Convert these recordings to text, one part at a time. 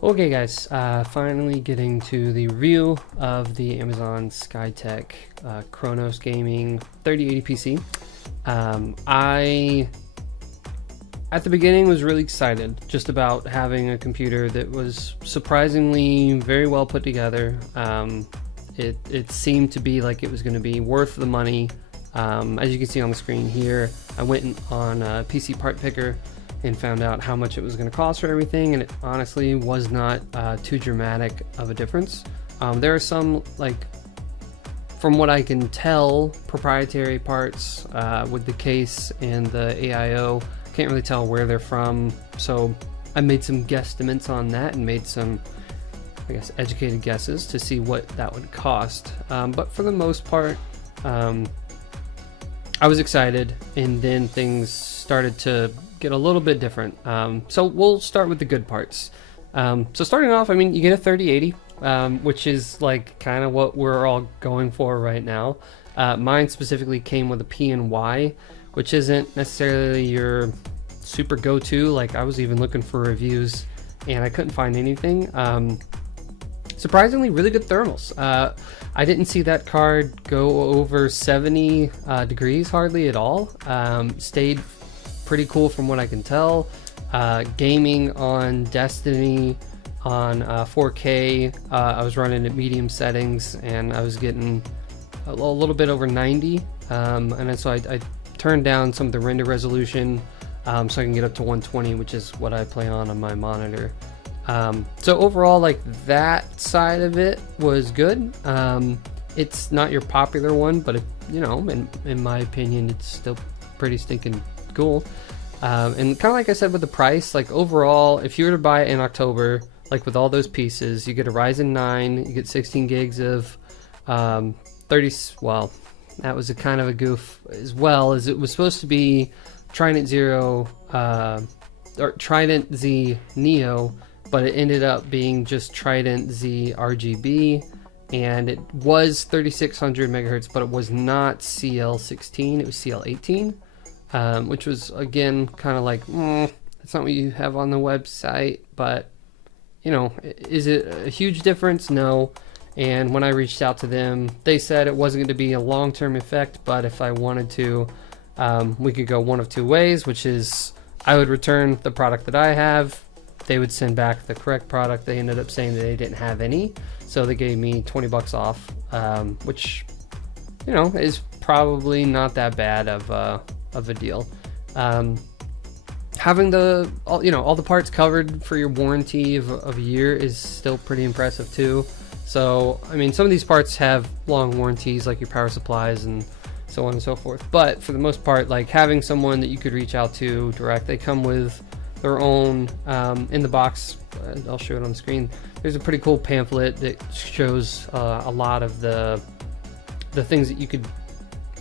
Okay guys, finally getting to the review of the Amazon Skytech Chronos Gaming 3080 PC. I, at the beginning, was really excited just about having a computer that was surprisingly very well put together. It seemed to be like it was going to be worth the money. As you can see on the screen here, I went on a PC part picker and found out how much it was going to cost for everything, and it honestly was not too dramatic of a difference. There are some, like, from what I can tell, proprietary parts with the case and the AIO. Can't really tell where they're from, so I made some guesstimates on that and made some, I guess, educated guesses to see what that would cost. But for the most part, I was excited, and then things started to get a little bit different. So we'll start with the good parts. So starting off, I mean, you get a 3080, which is like kind of what we're all going for right now. Mine specifically came with a PNY, which isn't necessarily your super go-to. Like, I was even looking for reviews and I couldn't find anything. Surprisingly, really good thermals. I didn't see that card go over 70 degrees hardly at all. Stayed pretty cool from what I can tell. Gaming on Destiny on 4K, I was running at medium settings and I was getting a little bit over 90, and so I turned down some of the render resolution so I can get up to 120, which is what I play on my monitor. So overall, like, that side of it was good. It's not your popular one, but you know, in my opinion, it's still pretty stinking cool. And kind of like I said with the price, like, overall, if you were to buy it in October, like with all those pieces, you get a Ryzen 9, you get 16 gigs of 30, well, that was a kind of a goof, as well as it was supposed to be Trident Zero, or Trident Z Neo, but it ended up being just Trident Z RGB, and it was 3600 megahertz, but it was not CL16, it was CL18. Which was, again, kind of like, that's not what you have on the website, but, you know, is it a huge difference? No. And when I reached out to them, they said it wasn't going to be a long-term effect, but if I wanted to, we could go one of two ways, which is I would return the product that I have, they would send back the correct product. They ended up saying that they didn't have any, so they gave me 20 bucks off, which, you know, is probably not that bad of a deal. Having all the parts covered for your warranty of a year is still pretty impressive too. So, I mean, some of these parts have long warranties, like your power supplies and so on and so forth, but for the most part, like, having someone that you could reach out to direct, they come with their own, in the box, I'll show it on the screen, there's a pretty cool pamphlet that shows a lot of the things that you could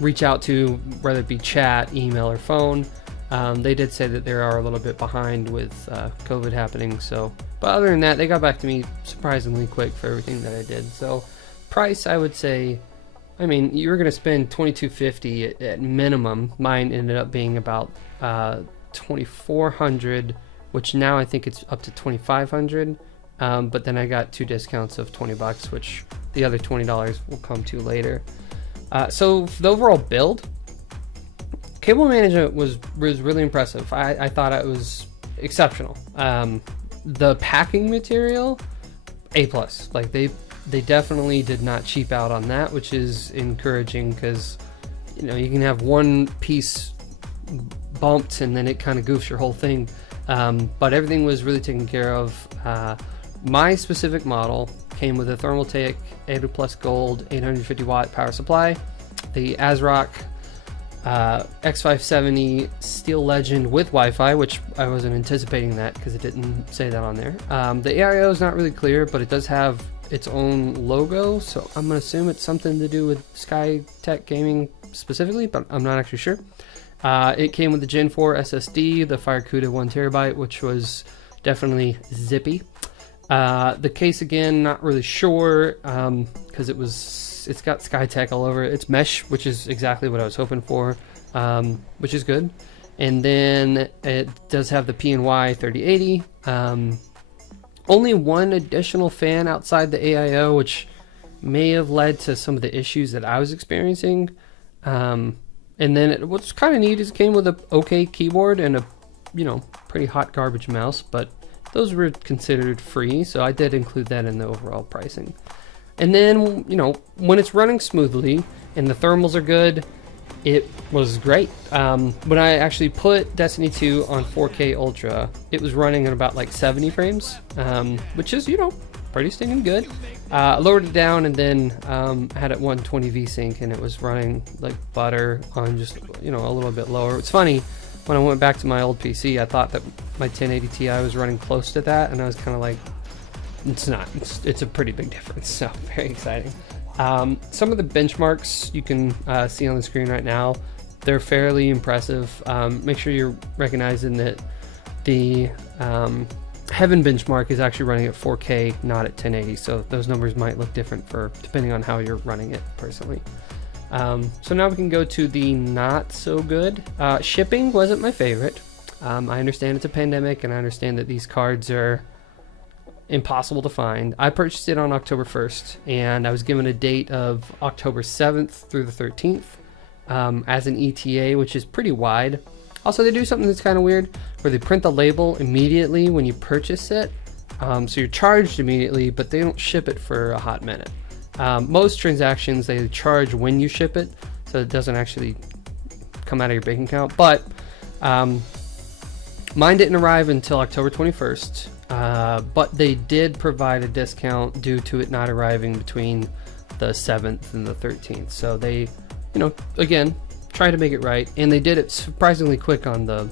reach out to, whether it be chat, email, or phone. They did say that they are a little bit behind with COVID happening, so, but other than that, they got back to me surprisingly quick for everything that I did. So price, I would say, I mean, you were going to spend $22.50 at minimum. Mine ended up being about $2,400, which now I think it's up to $2,500. But then I got two discounts of 20 bucks, which the other $20 will come to later. So for the overall build, cable management was really impressive. I thought it was exceptional. The packing material, A+. Like, they definitely did not cheap out on that, which is encouraging, because, you know, you can have one piece bumped and then it kind of goofs your whole thing. But everything was really taken care of. My specific model came with a Thermaltake 800 Plus Gold 850 watt power supply, the ASRock X570 Steel Legend with Wi-Fi, which I wasn't anticipating that because it didn't say that on there. The AIO is not really clear, but it does have its own logo, so I'm gonna assume it's something to do with Skytech Gaming specifically, but I'm not actually sure. It came with the Gen 4 SSD, the FireCuda 1TB, which was definitely zippy. The case, again, not really sure, because it's got Skytech all over it. It's mesh, which is exactly what I was hoping for, which is good. And then it does have the PNY 3080, Only one additional fan outside the AIO, which may have led to some of the issues that I was experiencing. And then what's kind of neat is it came with a okay keyboard and a, pretty hot garbage mouse, but those were considered free, so I did include that in the overall pricing. And then, when it's running smoothly and the thermals are good, it was great. When I actually put Destiny 2 on 4K Ultra, it was running at about like 70 frames, which is, pretty stinking good. I lowered it down and then had it 120 VSync, and it was running like butter on just, a little bit lower. It's funny, when I went back to my old PC, I thought that my 1080 Ti was running close to that, and I was kind of like, it's not. It's a pretty big difference, so very exciting. Some of the benchmarks you can see on the screen right now, they're fairly impressive. Make sure you're recognizing that the Heaven benchmark is actually running at 4K, not at 1080, so those numbers might look different depending on how you're running it personally. So now we can go to the not so good. Shipping wasn't my favorite. I understand it's a pandemic, and I understand that these cards are impossible to find. I purchased it on October 1st, and I was given a date of October 7th through the 13th as an ETA, which is pretty wide. Also, they do something that's kind of weird, where they print the label immediately when you purchase it, so you're charged immediately, but they don't ship it for a hot minute. Most transactions, they charge when you ship it, so it doesn't actually come out of your bank account, but mine didn't arrive until October 21st. But they did provide a discount due to it not arriving between the 7th and the 13th. So they, again, try to make it right. And they did it surprisingly quick on the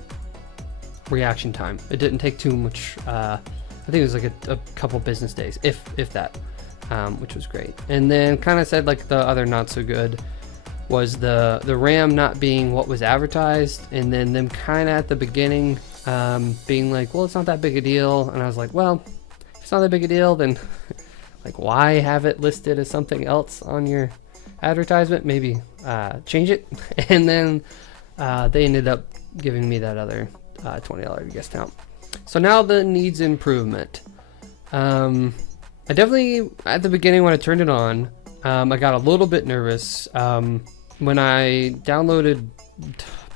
reaction time. It didn't take too much. I think it was like a couple business days, if that, which was great. And then kind of said like the other not so good was the RAM not being what was advertised. And then them kind of at the beginning being like, well, it's not that big a deal. And I was like, well, if it's not that big a deal, then like, why have it listed as something else on your advertisement? Maybe change it. And then they ended up giving me that other $20 discount. So now the needs improvement. I definitely, at the beginning when I turned it on, I got a little bit nervous when I downloaded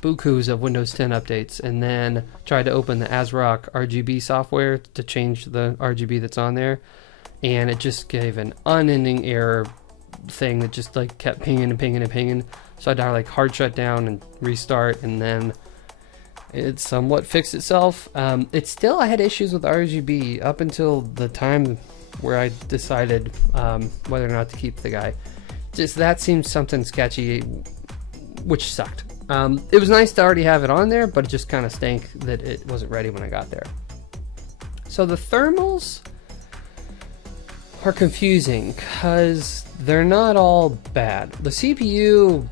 bukus of Windows 10 updates and then tried to open the ASRock RGB software to change the RGB that's on there, and it just gave an unending error thing that just like kept pinging and pinging and pinging. So I had to like hard shut down and restart, and then it somewhat fixed itself. It's still, I had issues with RGB up until the time where I decided whether or not to keep the guy. Just that seemed something sketchy, which sucked. It was nice to already have it on there, but it just kind of stank that it wasn't ready when I got there. So the thermals are confusing because they're not all bad. The CPU,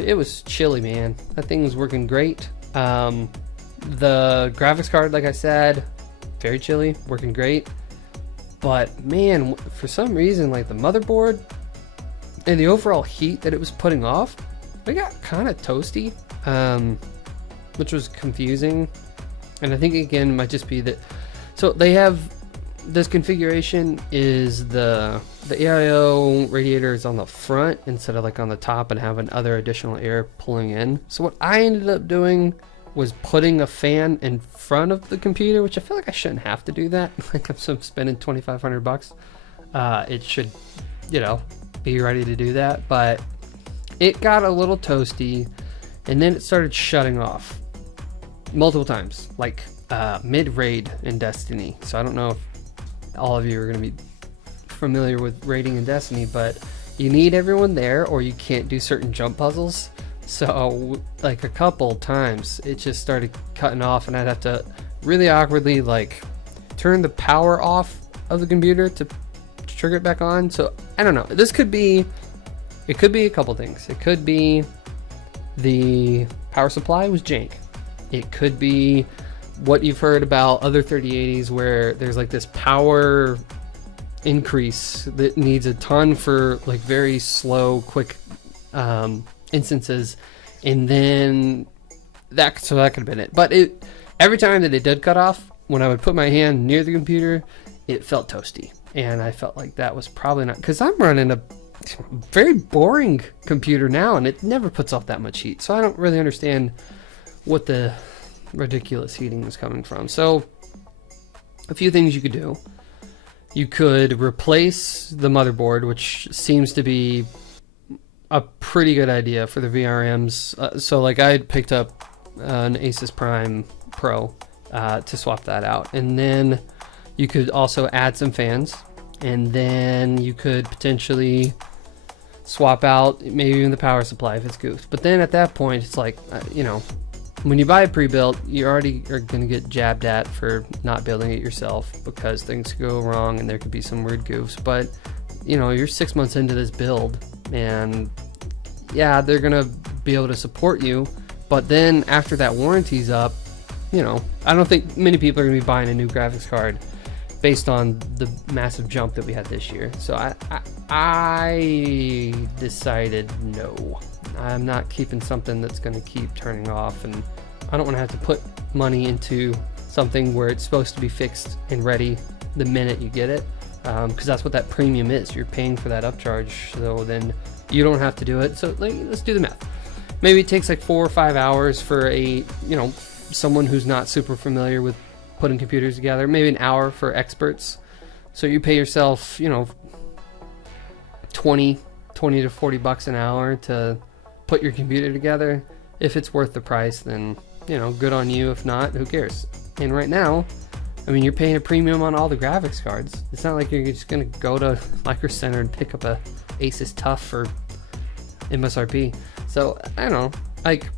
it was chilly, man. That thing was working great. The graphics card, like I said, very chilly, working great. But man, for some reason, like the motherboard and the overall heat that it was putting off, they got kind of toasty, which was confusing. And I think again, it might just be that. So they have this configuration is the AIO radiator is on the front instead of like on the top and having other additional air pulling in. So what I ended up doing was putting a fan in front of the computer, which I feel like I shouldn't have to do that. Like I'm spending $2,500. It should, be ready to do that, but it got a little toasty, and then it started shutting off multiple times, like mid-raid in Destiny. So I don't know if all of you are going to be familiar with raiding in Destiny, but you need everyone there or you can't do certain jump puzzles. So like a couple times it just started cutting off, and I'd have to really awkwardly like turn the power off of the computer to trigger it back on. So I don't know, it could be a couple things. It could be the power supply was jank. It could be what you've heard about other 3080s where there's like this power increase that needs a ton for like very slow, quick instances, and then that could have been it. But every time that it did cut off, when I would put my hand near the computer, it felt toasty. And I felt like that was probably not, because I'm running a very boring computer now and it never puts off that much heat. So I don't really understand what the ridiculous heating is coming from. So a few things you could do. You could replace the motherboard, which seems to be a pretty good idea for the VRMs. So like I picked up an Asus Prime Pro to swap that out. And then you could also add some fans. And then you could potentially swap out maybe even the power supply if it's goofed. But then at that point, it's like, you know, when you buy a pre-built, you already are going to get jabbed at for not building it yourself because things could go wrong and there could be some weird goofs. But, you know, you're 6 months into this build and yeah, they're going to be able to support you. But then after that warranty's up, you know, I don't think many people are going to be buying a new graphics card based on the massive jump that we had this year. So I decided no. I'm not keeping something that's going to keep turning off, and I don't want to have to put money into something where it's supposed to be fixed and ready the minute you get it, because that's what that premium is. You're paying for that upcharge, so then you don't have to do it. So like, let's do the math. Maybe it takes like 4 or 5 hours for a, you know, someone who's not super familiar with putting computers together. Maybe an hour for experts. So you pay yourself, you know, 20 to 40 bucks an hour to put your computer together. If it's worth the price, then, you know, good on you. If not, who cares? And right now, I mean, you're paying a premium on all the graphics cards. It's not like you're just gonna go to Micro Center and pick up a Asus TUF for MSRP. So I don't know, like,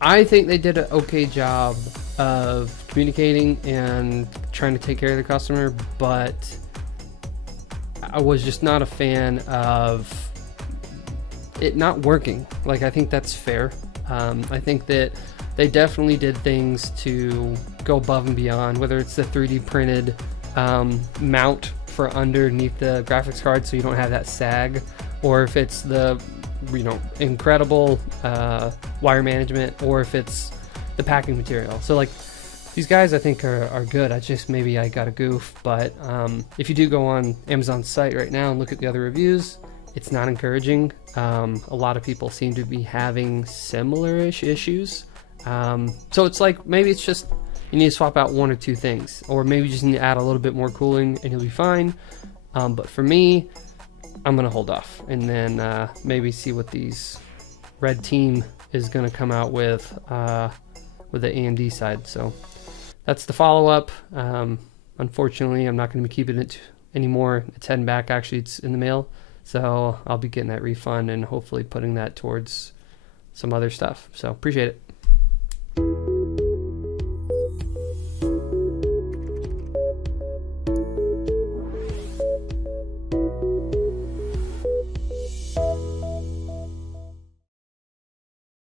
I think they did an okay job of communicating and trying to take care of the customer, but I was just not a fan of it not working. Like, I think that's fair. I think that they definitely did things to go above and beyond, whether it's the 3D printed mount for underneath the graphics card so you don't have that sag, or if it's the, you know, incredible wire management, or if it's the packing material. So like, these guys I think are good. Maybe I got a goof, but if you do go on Amazon's site right now and look at the other reviews, it's not encouraging. A lot of people seem to be having similar-ish issues. So it's like, maybe it's just you need to swap out 1 or 2 things, or maybe you just need to add a little bit more cooling and you'll be fine. But for me, I'm gonna hold off and then maybe see what these red team is gonna come out with the AMD side. So that's the follow-up. Unfortunately, I'm not gonna be keeping it anymore. It's heading back. Actually, it's in the mail, so I'll be getting that refund and hopefully putting that towards some other stuff. So appreciate it.